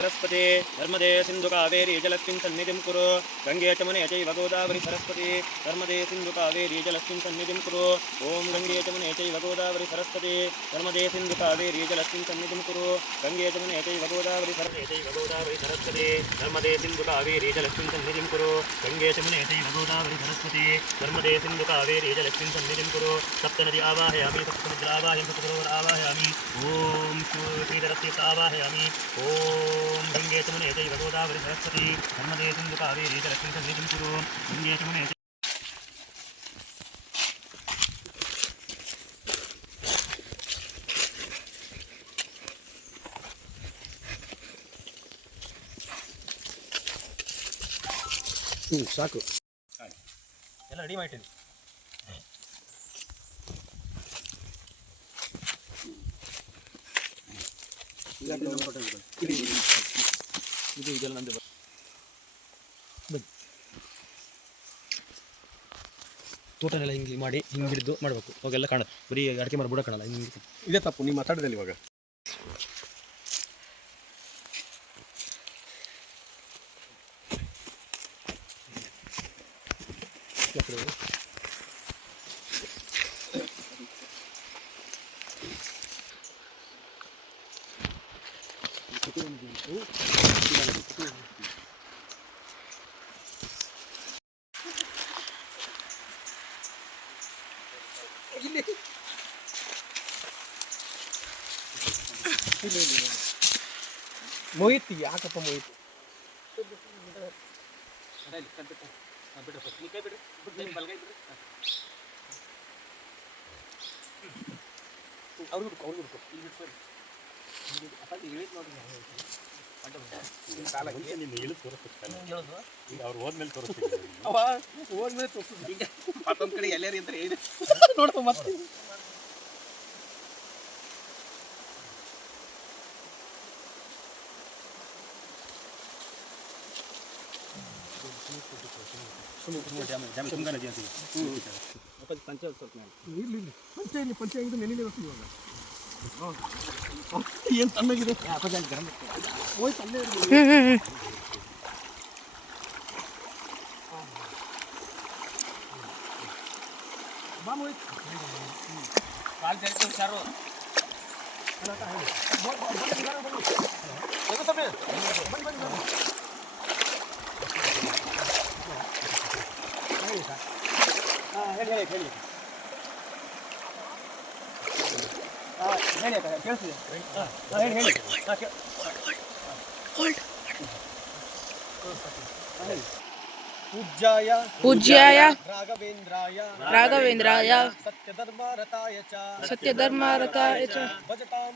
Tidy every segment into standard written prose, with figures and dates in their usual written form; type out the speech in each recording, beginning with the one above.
सरस्वती नर्मदे सिंधु कावेरी जलस्मिन् सन्निधिं कुरु गंगे चमुने चैव गोदावरी सरस्वती नर्मदे सिंधु कावेरी जलस्मिन् सन्निधिं कुरु ओम गंगे चमुने चैव गोदावरी सरस्वती नर्मदे सिंधु कावेरी जलस्मिन् सन्निधिं कुरु गंगे चमुने चैव गोदावरी सरस्वती नर्मदे सिंधु कावेरी जलस्मिन् सन्निधिं कुरु गंगे चमुने चैव गोदावरी सरस्वती नर्मदे सिंधु कावेरी जलस्मिन् सन्निधिं कुरु सप्तनदी आवाहयामि सप्तसमुद्र आवाहयामि सप्तसरोवर आवाहयामि ओम श्रीधरतीर्थ आवाहयामि ओम गंगे चमुने चैव गोदावरी सरस्वती नर्मदे सिंधु कावेरी जलस्मिन् सन्निधिं कुरु गंगे चमुने ಸಾಕು ಎಲ್ಲ ರೆಡಿ ಮಾಡಿಟ್ಟಿನಿ. ಇದು ಇದೆಲ್ಲ ನಂದು ತೋಟನೆಲ್ಲ ಹಿಂಗೆ ಮಾಡಿ ಹಿಂಗೆ ಹಿಡಿದು ಮಾಡಬೇಕು. ಅವಾಗೆಲ್ಲ ಕಾಣುತ್ತೆ, ಬರೀ ಅಡಿಕೆ ಮರ ಬುಡ ಕಾಣಲ್ಲ. ಹಿಂಗೆ ಇದೇ ತಪ್ಪು ನೀವು ಮಾತಾಡಿದಲ್ಲಿ ಇವಾಗ. ಮೋಹಿತಿ ಯಾಕಪ್ಪ ಮೋಹಿತಿ ಅವ್ರು ಹೋದ್ಮೇಲೆ ತೋರಿಸ್ತೀನಿ ಮತ್ತೊಂದು ಕಡೆ ಎಲ್ಲಾರಿ ಅಂತ ಹೇಳಿದೆ ನೋಡ್ಕೊ ಮತ್ತೆ ಪಂಚಾಯತ್ ನೆನೆಯಬೇಕು ಇವಾಗ. ಏನು ತಣ್ಣಗಿದೆ ಹೋಯ್ತು ಅಲ್ಲೇ ಬಾ ಹೋಯ್ತು ಕಾಲು ಜಾರಿ ಹುಷಾರು. ಹೇಳಿ ಹೇಳಿ ಹೇಳಿ ಹೇಳಿ ಅಕ್ಕ ಕೇಳಿಸಿದೆ. ಹೇಳಿ ಹೇಳಿ पूज्याय राघवेन्द्राय सत्यधर्मरताय च भजतां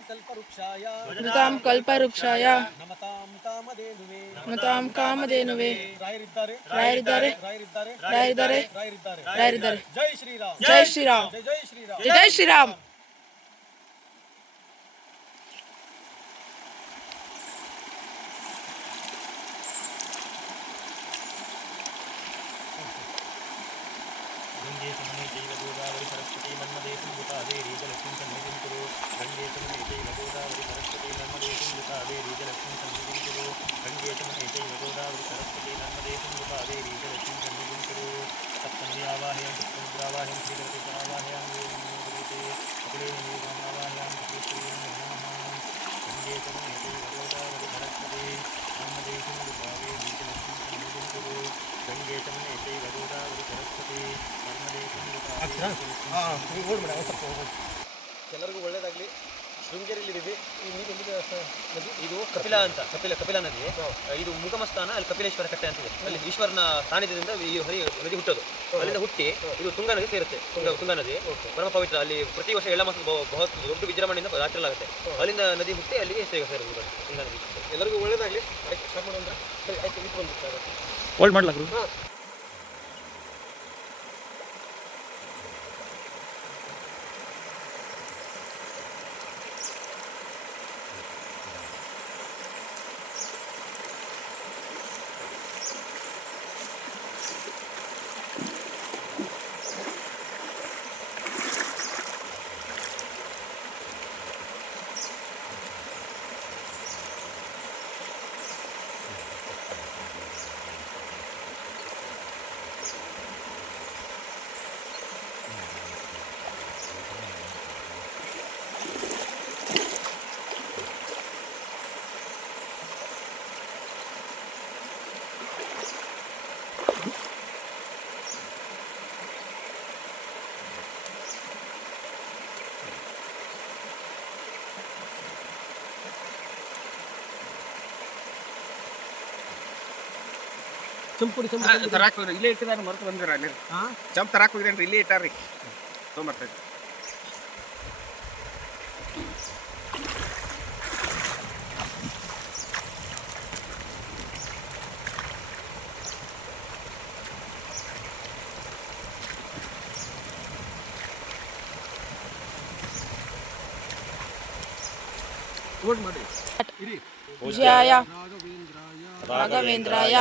कल्पवृक्षाय नमतां कामधेनुवे रायरिद्दारे जय श्रीराम जय श्रीराम. गंगे चमुने चैव गोदावरी सरस्वती नर्मदे सिंधु कावेरी जलस्मिन् सन्निधिं कुरु गंगे चमुने चैव गोदावरी सरस्वती नर्मदे सिंधु कावेरी जलस्मिन् सन्निधिं कुरु गंगे चमुने चैव गोदावरी सरस्वती नर्मदे सिंधु कावेरी जलस्मिन् सन्निधिं कुरु सप्तनदी आवाहयामि सप्तसमुद्रावाहयामि श्रीधरतीर्थ आवाहयामि अखिले आवाहयामि श्रीश्रीं नमः. गंगे चमुने चैव गोदावरी सरस्वती नर्मदे सिंधु कावेरी जलस्मिन् सन्निधिं कुरु गंगे चमुने चैव गोदावरी सरस्वती ಎಲ್ಲರಿಗೂ ಒಳ್ಳೇದಾಗಲಿ. ಶೃಂಗೇರಿಯಲ್ಲಿದ್ದೀವಿ. ಈ ನೀರು ನದಿ ಇದು ಕಪಿಲಾ ಅಂತ ಕಪಿಲಾ ನದಿ. ಇದು ಮುಗಮಸ್ಥಾನ, ಅಲ್ಲಿ ಕಪಿಲೇಶ್ವರ ಕಟ್ಟೆ ಅಂತಿದೆ. ಅಲ್ಲಿ ಈಶ್ವರನ ಸಾನ್ನಿಧ್ಯದಿಂದ ಈ ನದಿ ಹುಟ್ಟೋದು. ಅಲ್ಲಿಂದ ಹುಟ್ಟಿ ಇದು ತುಂಗಾ ನದಿ ಸೇರುತ್ತೆ. ತುಂಗಾ ನದಿ ಪರಮ ಪವಿತ್ರ. ಅಲ್ಲಿ ಪ್ರತಿ ವರ್ಷ ಎಳ್ಳ ಮಾಸದ ದೊಡ್ಡ ವಿಜೃಂಭಣೆಯಿಂದ ಆಚರಣೆ ಆಗುತ್ತೆ. ಅಲ್ಲಿಂದ ನದಿ ಹುಟ್ಟಿ ಅಲ್ಲಿಗೆ ಸೇರೋದು ತುಂಗಾ ನದಿ. ಎಲ್ಲರಿಗೂ ಒಳ್ಳೇದಾಗಲಿ. ಸ್ಟಾರ್ಟ್ ಮಾಡೋಣ. ಸರಿ ಆಯ್ತು, ಇದು ಒಂದು ಹೋಲ್ಡ್ ಮಾಡ್ಲಾಕ್ರು. ಚಂಪುಡಿ ತರಾಕ್ ಹೋಗ್ರಿ ಇಲ್ಲೇ ಇಟ್ಟಿದಾರೆ ಮರ್ತು ಬಂದಿರ ಅಲ್ಲಿ ಹಾಂ ಚಂಪ್ ತರಾಕ್ ಹೋಗಿರೇನ್ರಿ ಇಲ್ಲೇ ಇಟ್ಟಾರ್ರಿ ತೊಗೊಂಬರ್ತೈತಿ ಓಟ್ ಮಾಡಿ ಪೂಜ್ಯಾಯ ರಾಘವೇಂದ್ರಾಯ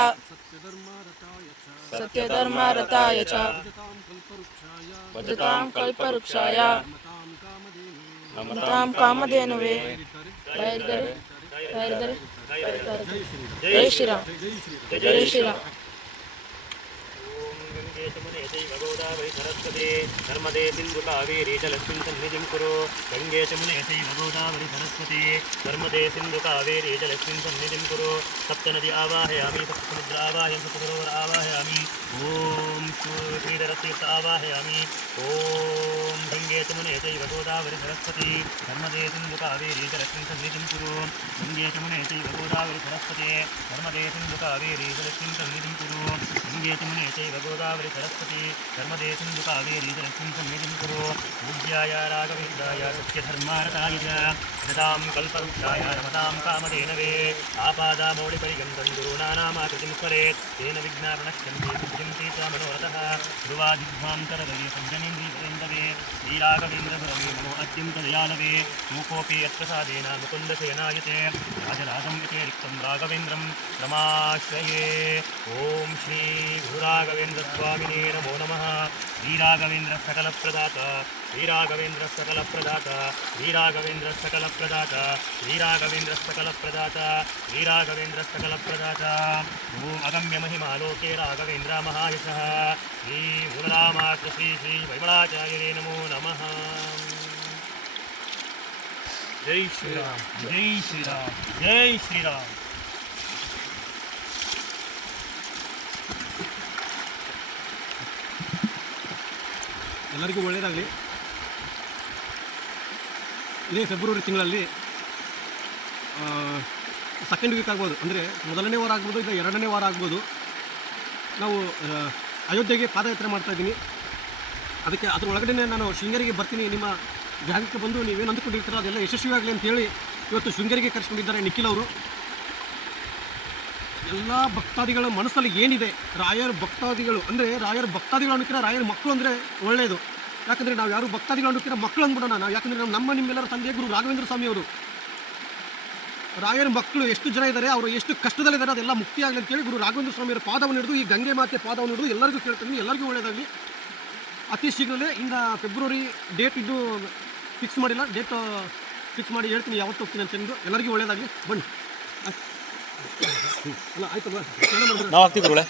ಸತ್ಯಧರ್ಮರತಾಯ ಚ ಭಜತಾಂ ಕಲ್ಪವೃಕ್ಷಾಯ ನಮತಾಂ ಕಾಮಧೇನುವೆ ರಾಯರಿದ್ದಾರೆ ಜೈ ಶ್ರೀರಾಮ್ ಜೈ ಶ್ರೀರಾಮ್ गोदावरी सरस्वती नर्मदे सिंधु कावेरी जलस्मिन् सन्निधिं कुरु गंगे चमुने चैव गोदावरी सरस्वती नर्मदे सिंधु कावेरी जलस्मिन् सन्निधिं कुरु सप्तनदी आवाहयामि सप्तसमुद्र आवाहयामि सप्तसरोवर आवाहयामि ओम श्रीधरतीर्थ आवाहयामि ओम गंगे चमुने चैव गोदावरी सरस्वती नर्मदे सिंधु कावेरी जलस्मिन् सन्निधिं कुरु गंगे चमुने चैव गोदावरी सरस्वती नर्मदे सिंधु कावेरी जलस्मिन् सन्निधिं कुरु गंगे चमुने चैव गोदावरी सरस्वती नर्मदे सिंधु कावेरी जलस्मिन् सन्निधिं कुरु पूज्याय राघवेन्द्राय सत्यधर्मारताय च ददां कल्पवृक्षाय नमतां कामधेनवे आपादामौलिपरिगन्तं गुरूणानामाकृतिं स्मरेत् तेन विघ्नापनश्यन्ति सिद्ध्यन्ति च मनोरथः ध्रुवादिध्वान्तरदये सज्जनेन्द्रियेन्दवे श्रीराघवेन्द्रपुरमे मनो अत्यन्तदयालवे मूकोऽपि यत्प्रसादेन मुकुन्दसेनायते राजराजं यते रिक्तं राघवेन्द्रं रमाश्रये ॐ श्री गुरुराघवेन्द्रस्वामिने नमो नमः श्रीराघवेन्द्र सकलप्रदाता श्रीराघवेन्द्र सकलप्रदाता श्रीराघवेन्द्र सकलप्रदाता श्रीराघवेन्द्र सकलप्रदाता श्रीराघवेन्द्र सकलप्रदाता ॐ अगम्य महिमालोके राघवेन्द्र महायशः श्री गुरुरामात्र श्री श्री वैमलाचार्य नमो नमः जय श्रीराम जय श्रीराम जय श्रीराम ಎಲ್ಲರಿಗೂ ಒಳ್ಳೆಯದಾಗಲಿ. ಇದೇ ಫೆಬ್ರವರಿ ತಿಂಗಳಲ್ಲಿ ಸೆಕೆಂಡ್ ವೀಕ್ ಆಗ್ಬೋದು, ಅಂದರೆ ಮೊದಲನೇ ವಾರ ಆಗ್ಬೋದು, ಇಲ್ಲ ಎರಡನೇ ವಾರ ಆಗ್ಬೋದು, ನಾವು ಅಯೋಧ್ಯೆಗೆ ಪಾದಯಾತ್ರೆ ಮಾಡ್ತಾಯಿದ್ದೀನಿ. ಅದಕ್ಕೆ ಅದ್ರ ಒಳಗಡೆ ನಾನು ಶೃಂಗೇರಿಗೆ ಬರ್ತೀನಿ, ನಿಮ್ಮ ಜಾಗಕ್ಕೆ ಬಂದು ನೀವೇನು ಅಂದುಕೊಂಡಿರ್ತೀರೋ ಅದೆಲ್ಲ ಯಶಸ್ವಿಯಾಗಲಿ ಅಂತೇಳಿ ಇವತ್ತು ಶೃಂಗೇರಿಗೆ ಕರೆಸ್ಕೊಂಡಿದ್ದಾರೆ ನಿಖಿಲ್ ಅವರು. ಎಲ್ಲ ಭಕ್ತಾದಿಗಳ ಮನಸ್ಸಲ್ಲಿ ಏನಿದೆ, ರಾಯರ ಭಕ್ತಾದಿಗಳು ಅಂದರೆ ರಾಯರ ಭಕ್ತಾದಿಗಳು ಅನ್ನೋಕ್ಕಿಂತ ರಾಯರ ಮಕ್ಕಳು ಅಂದರೆ ಒಳ್ಳೆಯದು. ಯಾಕಂದರೆ ನಾವು ಯಾರು ಭಕ್ತಾದಿಗಳು ಅನ್ನೋಕ್ಕಿಂತ ಮಕ್ಕಳು ಅಂದ್ಬಿಡೋಣ ನಾವು. ಯಾಕಂದರೆ ನಿಮ್ಮೆಲ್ಲರ ತಂದೆ ಗುರು ರಾಘವೇಂದ್ರ ಸ್ವಾಮಿಯವರು ರಾಯರ ಮಕ್ಕಳು ಎಷ್ಟು ಜನ ಇದ್ದಾರೆ, ಅವರು ಎಷ್ಟು ಕಷ್ಟದಲ್ಲಿದ್ದಾರೆ, ಅದೆಲ್ಲ ಮುಕ್ತಿಯಾಗಲಿ ಅಂತೇಳಿ ಗುರು ರಾಘವೇಂದ್ರ ಸ್ವಾಮಿಯವರ ಪಾದವನ್ನು ಹಿಡಿದು, ಈ ಗಂಗೆ ಮಾತೆ ಪಾದವನ್ನು ಹಿಡಿದು ಎಲ್ಲರಿಗೂ ಕೇಳ್ತೀನಿ, ಎಲ್ಲರಿಗೂ ಒಳ್ಳೆಯದಾಗಲಿ. ಅತಿ ಶೀಘ್ರವೇ ಇನ್ನು ಫೆಬ್ರವರಿ ಡೇಟ್ ಇದು ಫಿಕ್ಸ್ ಮಾಡಿಲ್ಲ, ಡೇಟ್ ಫಿಕ್ಸ್ ಮಾಡಿ ಹೇಳ್ತೀನಿ ಯಾವತ್ತು ಹೋಗ್ತೀನಿ ಅಂತಂದು. ಎಲ್ಲರಿಗೂ ಒಳ್ಳೆಯದಾಗಲಿ. ಬನ್ನಿ ಅಲ್ಲ ಆಯ್ತಲ್ವಾ, ನಾವು ಆಗ್ತೀವಿ ಗುರುಗಳೇ.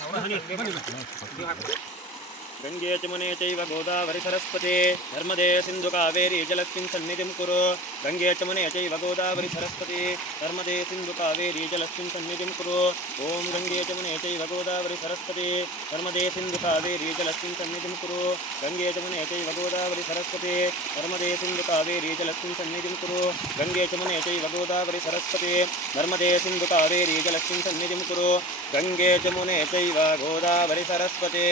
गंगे चमुने चैव गोदावरी सरस्वती नर्मदे सिंधु कावेरी जलस्मिन् सन्निधिं कुरु गंगे चमुने चैव गोदावरी सरस्वती नर्मदे सिंधु कावेरी जलस्मिन् सन्निधिं कुरु ओम गंगे चमुने चैव गोदावरी सरस्वती नर्मदे सिंधु कावेरी जलस्मिन् सन्निधिं कुरु गंगे चमुने चैव गोदावरी सरस्वती नर्मदे सिंधु कावेरी जलस्मिन् सन्निधिं कुरु गंगे चमुने चैव गोदावरी सरस्वती नर्मदे सिंधु कावेरी जलस्मिन् सन्निधिं कुरु गंगे चमुने चैव गोदावरी सरस्वती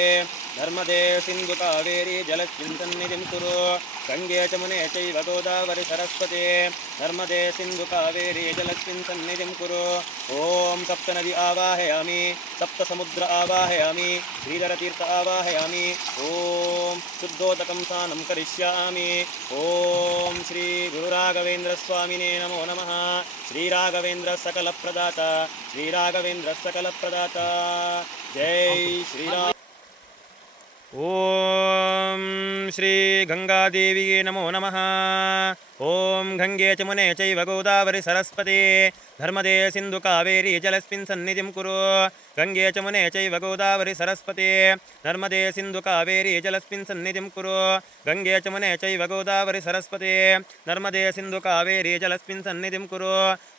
नर्मदे सिंधु कावेरी जलस्मिन् सन्निधिं कुरु गंगे चमुने चैव गोदावरी सरस्वती नर्मदे सिंधु कावेरी जलस्मिन् सन्निधिं कुरु ओम सप्तनदी आवाहयामि सप्तसमुद्र आवाहयामि श्रीधरतीर्थ आवाहयामि ओम शुद्धोदकं स्नानं करिष्यामि ओम श्री गुरुराघवेन्द्र स्वामिने नमो नमः श्रीराघवेन्द्र सकलप्रदाता श्रीराघवेन्द्र सकलप्रदाता जय श्रीराम ओम श्री गंगादेवी नमो नमः ओम गंगे चमुने चैव गोदावरी सरस्वती नर्मदे सिंधु कावेरी जलस्मिन् सन्निधिं कुरु गंगे चमुने चैव गोदावरी सरस्वती नर्मदे सिंधु कावेरी जलस्मिन् सन्निधिं कुरु गंगे चमुने चैव गोदावरी सरस्वती नर्मदे सिंधु कावेरी जलस्मिन् सन्निधिं कुरु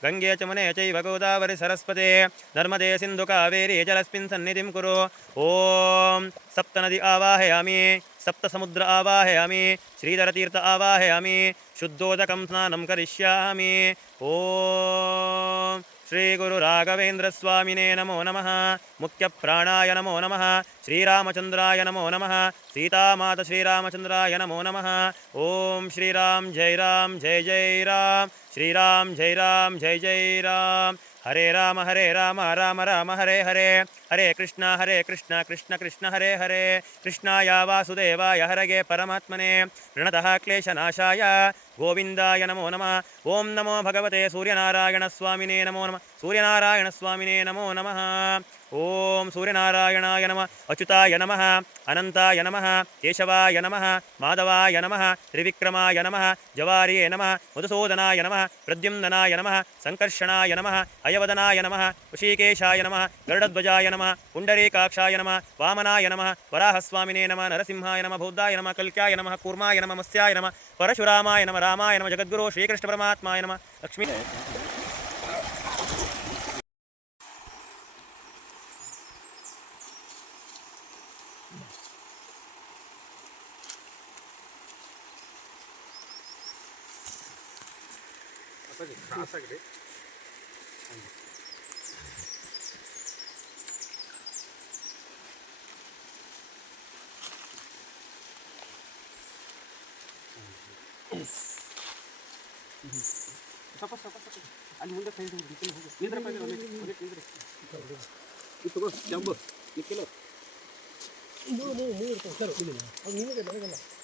गंगे चमुने चैव गोदावरी सरस्वती नर्मदे सिंधु कावेरी जलस्मिन् सन्निधिं कुरु ओम सप्तनदी आवाहयामि सप्तसमुद्र आवाहयामि श्रीधरतीर्थ आवाहयामि शुद्धोदकं स्नानं करिष्यामि ओम ಶ್ರೀ ಗುರು ರಾಘವೇಂದ್ರ ಸ್ವಾಮಿನೇ ನಮೋ ನಮಃ. ಮುಖ್ಯ ಪ್ರಾಣಾಯ ನಮೋ ನಮಃ. ಶ್ರೀರಾಮಚಂದ್ರಾಯ ನಮೋ ನಮಃ. ಸೀತಾಮಾತ ಶ್ರೀರಾಮಚಂದ್ರಾಯ ನಮೋ ನಮಃ. ಓಂ ಶ್ರೀರಾಮ್ ಜೈ ರಾಮ್ ಜೈ ಜೈ ರಾಮ್. ಶ್ರೀರಾಮ್ ಜೈ ರಾಮ್ ಜೈ ಜೈ ರಾಮ್. ಹರೇ ರಾಮ ರಾಮ ರಾಮ ಹರೇ ಹರೇ. ಹರೇ ಕೃಷ್ಣ ಕೃಷ್ಣ ಕೃಷ್ಣ ಹರೇ ಹರೇ. ಕೃಷ್ಣಾಯ ವಾಸುದೇವಾಯ ಹರಗೆ ಪರಮಾತ್ಮನೇ ಋಣತಃ ಕ್ಲೇಶನಾಶಾಯ ಗೋವಿಂದಾಯ ನಮೋ ನಮಃ. ಓಂ ನಮೋ ಭಗವತೆ ಸೂರ್ಯನಾರಾಯಣ ಸ್ವಾಮಿನೇ ನಮೋ ನಮಃ. ಸೂರ್ಯನಾರಾಯಣ ಸ್ವಾಮಿನೇ ನಮೋ ನಮಃ. ಓಂ ಸೂರ್ಯನಾರಾಯಣಾಯ ನಮಃ. ಅಚ್ಯುತಾಯ ನಮಃ. ಅನಂತಾಯ ನಮಃ. ಕೇಶವಾಯ ನಮಃ. ಮಾಧವಾಯ ನಮಃ. ತ್ರಿವಿಕ್ರಮಾಯ ನಮಃ. ಜವಾರಿಯೇ ನಮಃ. ಮಧುಸೂದನಾಯ ನಮಃ. ಪ್ರದ್ಯುಮ್ನಾಯ ನಮಃ. ಸಂಕರ್ಷಣಾಯ ನಮಃ. ಅಯವದನಾಯ ನಮಃ. ಋಷಿಕೇಶಾಯ ನಮಃ. ಗರುಡಧ್ವಜಾಯ ನಮಃ. ಪುಂಡರೀಕಾಕ್ಷಾಯ ನಮಃ. ವಾಮನಾಯ ನಮಃ. ವರಾಹಸ್ವಾಮಿನೇ ನಮಃ. ನರಸಿಂಹಾಯ ನಮಃ. ಬೌದ್ಧಾಯ ನಮಃ. ಕಲ್ಕ್ಯಾಯ ನಮಃ. ಕೂರ್ಮಾಯ ನಮಃ. ಮತ್ಸ್ಯಾಯ ನಮಃ. ಪರಶುರಾಮಾಯ ನಮಃ. ರಾಮಾಯ ನಮಃ. ಜಗದ್ಗುರು ಶ್ರೀಕೃಷ್ಣ ಪರಮಾತ್ಮಾಯ ನಮಃ. ಲಕ್ಷ್ಮೀ ಅಲ್ಲಿ ಮುಂದೆ ಕೈ ತಗೋ ಜಂಬು ನಿಕ್ಕಿಲ್ಲ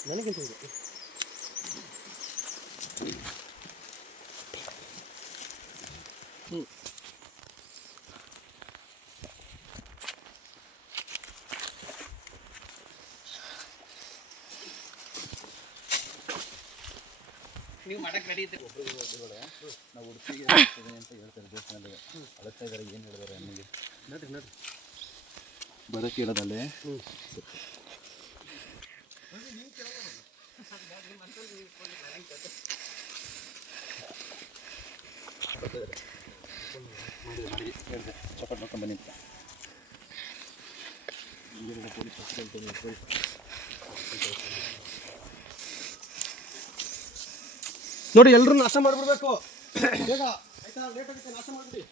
ನನಗಿಂತ ನೀವು ಮಾಡಕ್ಕೆ ರೆಡಿ ಇದ್ದೀರಿ. ನಾವು ಉಡುಪಿಗೆ ಅಂತ ಹೇಳ್ತಾರೆ ದೇವಸ್ಥಾನದಲ್ಲಿ ಅಳಗ್ತಾ ಇದ್ದಾರೆ. ಏನು ಹೇಳಿದಾರೆ ನಮಗೆ ನಡ್ರಿ ಬರೋಕ್ಕೆ ಹೇಳೋದಲ್ಲೇ ಹೇಳಿದೆ ಚಪಾಟ್ ಮಾಡ್ಕೊಂಡು ಬನ್ನಿ ಅಂತ. ನೋಡಿ ಎಲ್ಲರೂ ನಾಶ ಮಾಡಿಬಿಡ್ಬೇಕು ಬೇಗ ಆಯ್ತಾ. ಲೇಟ್ ಆಗುತ್ತೆ, ನಾಶ ಮಾಡಿಬಿಡಿ.